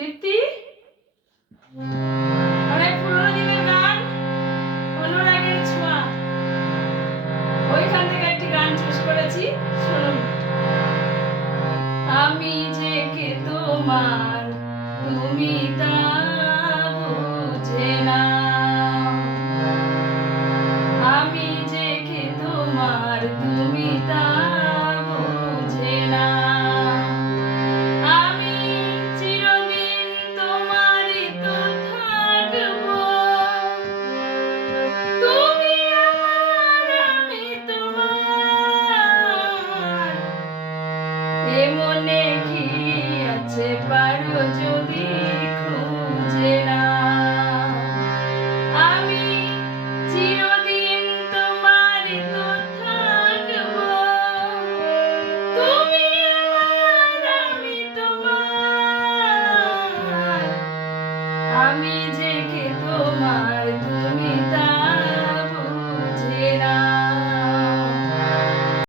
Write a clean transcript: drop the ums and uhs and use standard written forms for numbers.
দীপ্তি অনেক পুরোনো দিনের গান, অনুরাগের ছোঁয়া, ওইখান থেকে একটি গান চুজ করেছি, শুনুন। আমি যে কে তোমার তুমি তা বুঝে না, আমি যে কে তোমার তুমি তা বুঝে না, আমি চিরদিন তোমারই তো থাকবো, তুমি আমার আমি তোমার, এ মনে কি আছে পারো যদি খুঁজে না, আমি চিরদিন তোমারই তো থাকবো, তুমি আমার আমি তোমার, আমি যে কে তোমার